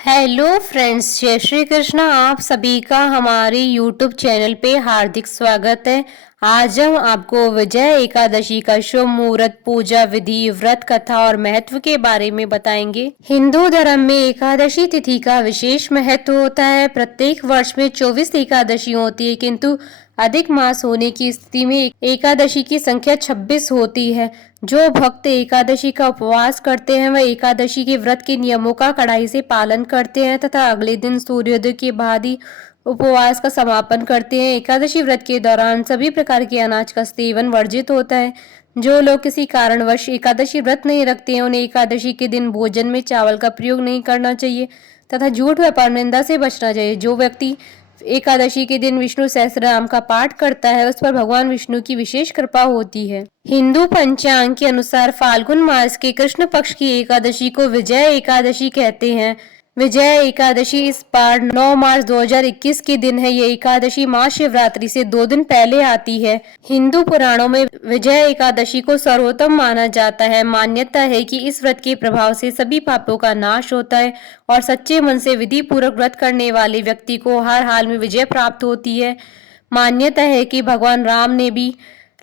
Hello friends, जय श्री कृष्णा। आप सभी का हमारे यूट्यूब चैनल पे हार्दिक स्वागत है। आज हम आपको विजय एकादशी का शुभ मुहूर्त, पूजा विधि, व्रत कथा और महत्व के बारे में बताएंगे। हिंदू धर्म में एकादशी तिथि का विशेष महत्व होता है। प्रत्येक वर्ष में 24 एकादशी होती है, किंतु अधिक मास होने की स्थिति में एकादशी की संख्या 26 होती है। जो भक्त एकादशी का उपवास करते हैं वह एकादशी के व्रत के नियमों का कड़ाई से पालन करते हैं तथा अगले दिन सूर्योदय के बाद ही उपवास का समापन करते हैं। एकादशी व्रत के दौरान सभी प्रकार के अनाज का सेवन वर्जित होता है। जो लोग किसी कारणवश एकादशी व्रत नहीं रखते हैं उन्हें एकादशी के दिन भोजन में चावल का प्रयोग नहीं करना चाहिए तथा झूठ व परनिंदा से बचना चाहिए। जो व्यक्ति एकादशी के दिन विष्णु सहस्त्रनाम का पाठ करता है उस पर भगवान विष्णु की विशेष कृपा होती है। हिंदू पंचांग के अनुसार फाल्गुन मास के कृष्ण पक्ष की एकादशी को विजय एकादशी कहते हैं। विजय एकादशी इस बार 9 मार्च 2021 के दिन है। ये एकादशी महाशिवरात्रि से 2 दिन पहले आती है। हिंदू पुराणों में विजय एकादशी को सर्वोत्तम माना जाता है। मान्यता है कि इस व्रत के प्रभाव से सभी पापों का नाश होता है और सच्चे मन से विधि पूर्वक व्रत करने वाले व्यक्ति को हर हाल में विजय प्राप्त होती है। मान्यता है कि भगवान राम ने भी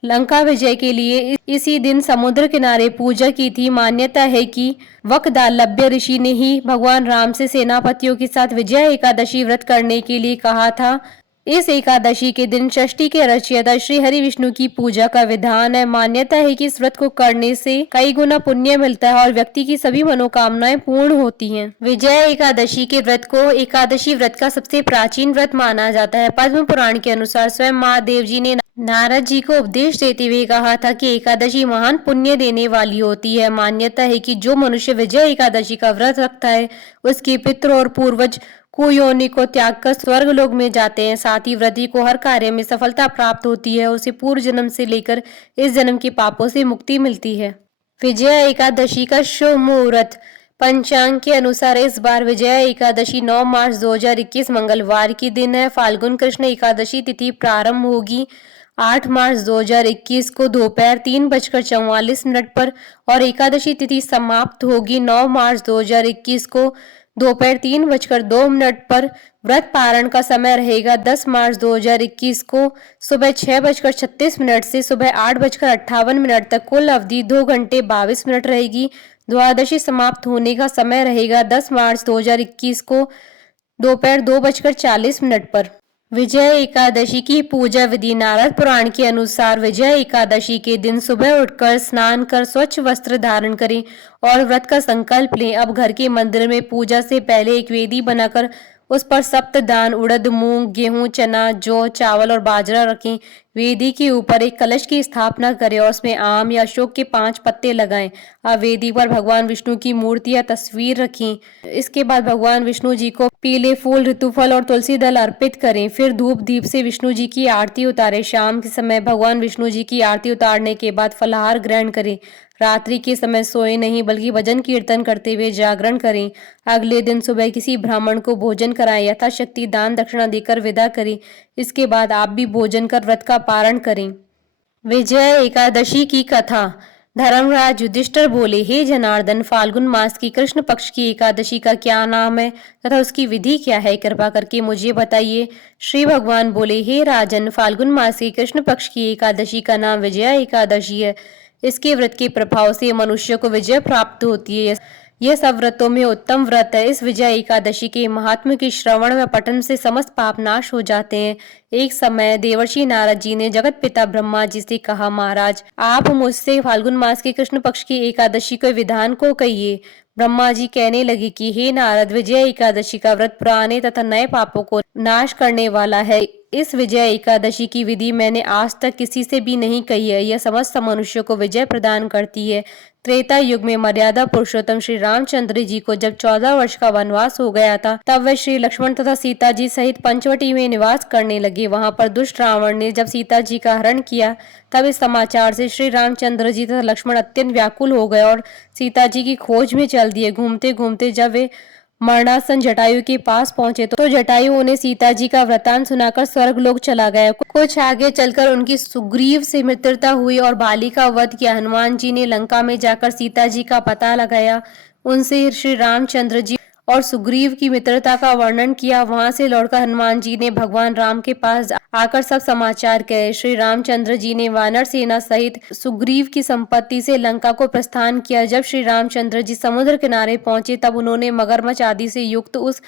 लंका विजय के लिए इसी दिन समुद्र किनारे पूजा की थी। मान्यता है कि वकदालभ्य ऋषि ने ही भगवान राम से सेनापतियों के साथ विजय एकादशी व्रत करने के लिए कहा था। इस एकादशी के दिन षष्ठी के रचयिता श्री हरि विष्णु की पूजा का विधान है। मान्यता है कि इस व्रत को करने से कई गुना पुण्य मिलता है और व्यक्ति की सभी मनोकामनाएं पूर्ण होती हैं। विजय एकादशी के व्रत को एकादशी व्रत का सबसे प्राचीन व्रत माना जाता है। पद्म पुराण के अनुसार स्वयं महादेव जी ने नारद जी को उपदेश देते हुए कहा था कि एकादशी महान पुण्य देने वाली होती है। मान्यता है कि जो मनुष्य विजय एकादशी का व्रत रखता है उसके पितृ और पूर्वज कुयोनि को त्याग कर स्वर्ग लोक में जाते हैं। साथ ही व्रती को हर कार्य में सफलता प्राप्त होती है। उसे पूर्व जन्म से लेकर इस जन्म के पापों से मुक्ति मिलती है। विजय एकादशी का शुभ मुहूर्त पंचांग के अनुसार इस बार विजय एकादशी 9 मार्च 2021 मंगलवार की दिन है। फाल्गुन कृष्ण एकादशी तिथि प्रारंभ होगी 8 मार्च 2021 को दोपहर 3:44 पर और एकादशी तिथि समाप्त होगी 9 मार्च 2021 को दोपहर 3:02 पर। व्रत पारण का समय रहेगा 10 मार्च 2021 को सुबह 6:36 से सुबह 8:58 तक। कुल अवधि 2 घंटे 22 मिनट रहेगी। द्वादशी समाप्त होने का समय रहेगा 10 मार्च 2021 को दोपहर 2:40 पर। विजय एकादशी की पूजा विधि। नारद पुराण के अनुसार विजय एकादशी के दिन सुबह उठकर स्नान कर स्वच्छ वस्त्र धारण करें और व्रत का संकल्प लें। अब घर के मंदिर में पूजा से पहले एक वेदी बनाकर उस पर सप्त दान, उड़द, मूंग, गेहूं, चना, जौ, चावल और बाजरा रखें। वेदी के ऊपर एक कलश की स्थापना करें और उसमें आम या अशोक के 5 पत्ते लगाएं। अब वेदी पर भगवान विष्णु की मूर्ति या तस्वीर रखें। इसके बाद भगवान विष्णु जी को पीले फूल, ऋतुफल और तुलसी दल अर्पित करें। फिर धूप दीप से विष्णु जी की आरती उतारें। शाम के समय भगवान विष्णु जी की आरती उतारने के बाद फलाहार ग्रहण करें। रात्रि के समय सोए नहीं बल्कि भजन कीर्तन करते हुए जागरण करें। अगले दिन सुबह किसी ब्राह्मण को भोजन कराएं, यथाशक्ति दान दक्षिणा देकर विदा करें। इसके बाद आप भी भोजन कर व्रत का पारण करें। विजय एकादशी की कथा। धर्मराज युधिष्ठिर बोले, हे जनार्दन, फाल्गुन मास की कृष्ण पक्ष की एकादशी का क्या नाम है तथा उसकी विधि क्या है, कृपा करके मुझे बताइए। श्री भगवान बोले, हे राजन, फाल्गुन मास की कृष्ण पक्ष की एकादशी का नाम विजया एकादशी है। इसके व्रत के प्रभाव से मनुष्य को विजय प्राप्त होती है। यह सब व्रतों में उत्तम व्रत है। इस विजय एकादशी के महात्म्य के श्रवण व पठन से समस्त पाप नाश हो जाते हैं। एक समय देवर्षि नारद जी ने जगत पिता ब्रह्मा जी से कहा, महाराज, आप मुझसे फाल्गुन मास के कृष्ण पक्ष की एकादशी के विधान को कहिए। ब्रह्मा जी कहने लगे कि हे नारद, विजय एकादशी का व्रत पुराने तथा नए पापों को नाश करने वाला है। इस विजय एकादशी की विधि मैंने आज तक किसी से भी नहीं कही है। यह समस्त मनुष्य को विजय प्रदान करती है। त्रेता युग में मर्यादा पुरुषोत्तम श्री रामचंद्र जी को जब 14 वर्ष का वनवास हो गया था तब वे श्री लक्ष्मण तथा सीता जी सहित पंचवटी में निवास करने लगे। वहां पर दुष्ट रावण ने जब सीता जी का हरण किया तब इस समाचार से श्री रामचंद्र जी तथा लक्ष्मण अत्यंत व्याकुल हो गए और सीता जी की खोज में चल दिए। घूमते घूमते जब वे मरणासन जटायु के पास पहुंचे तो जटायु उन्हें सीता जी का वृतांत सुनाकर स्वर्ग लोक चला गया। कुछ आगे चलकर उनकी सुग्रीव से मित्रता हुई और बाली का वध किया। हनुमान जी ने लंका में जाकर सीता जी का पता लगाया। उनसे श्री रामचंद्र जी और सुग्रीव की मित्रता का वर्णन किया। वहां से लौटकर हनुमान जी ने भगवान राम के पास आकर सब समाचार कहे। श्री रामचंद्र जी ने वानर सेना सहित सुग्रीव की संपत्ति से लंका को प्रस्थान किया। जब श्री रामचंद्र जी समुद्र किनारे पहुंचे तब उन्होंने मगरमच्छ आदि से युक्त उस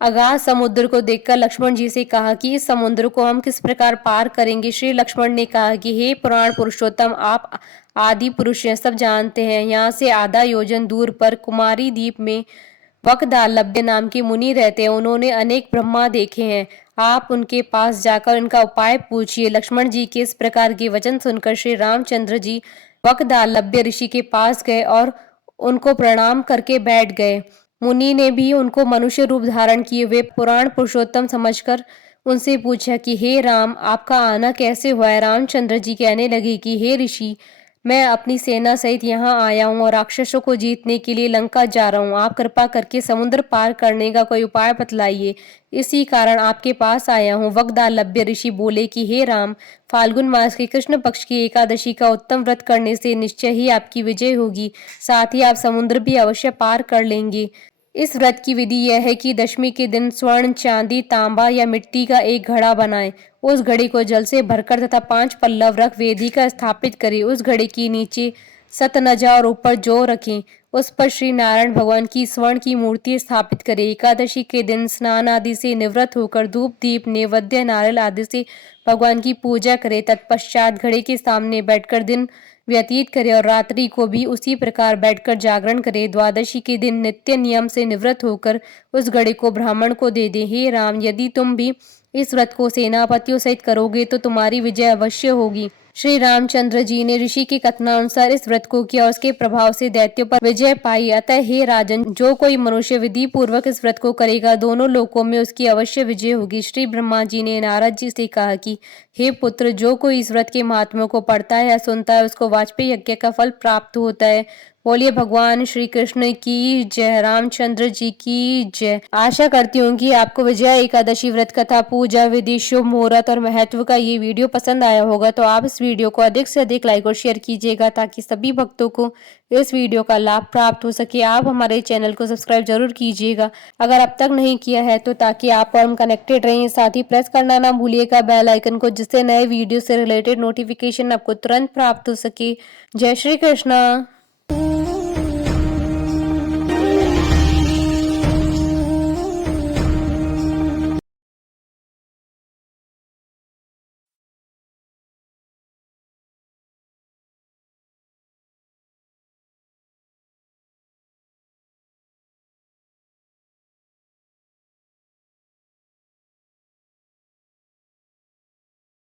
अगाध समुद्र को देखकर लक्ष्मण जी से कहा कि इस समुद्र को हम किस प्रकार पार करेंगे। श्री लक्ष्मण ने कहा कि हे पुराण पुरुषोत्तम, आप आदि पुरुष हैं, सब जानते हैं। यहाँ से आधा योजन दूर पर कुमारी द्वीप में वकदालभ्य नाम के मुनि रहते हैं। उन्होंने अनेक ब्रह्मा देखे हैं। आप उनके पास जाकर उनका उपाय पूछिए। लक्ष्मण जी के इस प्रकार के वचन सुनकर श्री रामचंद्र जी वकदालभ्य ऋषि के पास गए और उनको प्रणाम करके बैठ गए। मुनि ने भी उनको मनुष्य रूप धारण किए हुए पुराण पुरुषोत्तम समझकर उनसे पूछा कि हे राम, आपका आना कैसे हुआ है। रामचंद्र जी कहने लगे कि हे ऋषि, मैं अपनी सेना सहित यहाँ आया हूँ और राक्षसों को जीतने के लिए लंका जा रहा हूँ। आप कृपा करके समुद्र पार करने का कोई उपाय बतलाइए, इसी कारण आपके पास आया हूँ। वकदालभ्य ऋषि बोले कि हे राम, फाल्गुन मास के कृष्ण पक्ष की एकादशी का उत्तम व्रत करने से निश्चय ही आपकी विजय होगी, साथ ही आप समुद्र भी अवश्य पार कर लेंगे। इस व्रत की विधि यह है कि दशमी के दिन स्वर्ण, चांदी, तांबा या मिट्टी का एक घड़ा बनाएं। उस घड़े को जल से भरकर तथा 5 पल्लव रख वेदी का स्थापित करें। उस घड़े के नीचे सतनजा और ऊपर जौ रखें। उस पर श्री नारायण भगवान की स्वर्ण की मूर्ति स्थापित करें। एकादशी के दिन स्नान आदि से निवृत्त होकर धूप, दीप, नैवेद्य, नारियल आदि से भगवान की पूजा करें। तत्पश्चात घड़े के सामने बैठकर दिन व्यतीत करे और रात्रि को भी उसी प्रकार बैठकर जागरण करे। द्वादशी के दिन नित्य नियम से निवृत्त होकर उस घड़े को ब्राह्मण को दे दे। हे राम, यदि तुम भी इस व्रत को सेनापतियों सहित करोगे तो तुम्हारी विजय अवश्य होगी। श्री रामचंद्र जी ने ऋषि के कथनानुसार इस व्रत को किया और उसके प्रभाव से दैत्यों पर विजय पाई। अतः हे राजन, जो कोई मनुष्य विधि पूर्वक इस व्रत को करेगा, दोनों लोकों में उसकी अवश्य विजय होगी। श्री ब्रह्मा जी ने नारद जी से कहा कि हे पुत्र, जो कोई इस व्रत के महात्म्य को पढ़ता है या सुनता है, उसको वाजपेयी यज्ञ का फल प्राप्त होता है। बोलिए भगवान श्री कृष्ण की जय, रामचंद्र जी की जय। आशा करती हूँ कि आपको विजया एकादशी व्रत कथा, पूजा विधि, शुभ मुहूर्त और महत्व का ये वीडियो पसंद आया होगा। तो आप इस वीडियो को अधिक से अधिक लाइक और शेयर कीजिएगा ताकि सभी भक्तों को इस वीडियो का लाभ प्राप्त हो सके। आप हमारे चैनल को सब्सक्राइब जरूर कीजिएगा अगर अब तक नहीं किया है तो, ताकि आप और हम कनेक्टेड रहें। साथ ही प्रेस करना ना भूलिएगा बेल आइकन को, जिससे नए वीडियो से रिलेटेड नोटिफिकेशन आपको तुरंत प्राप्त हो सके। जय श्री कृष्णा।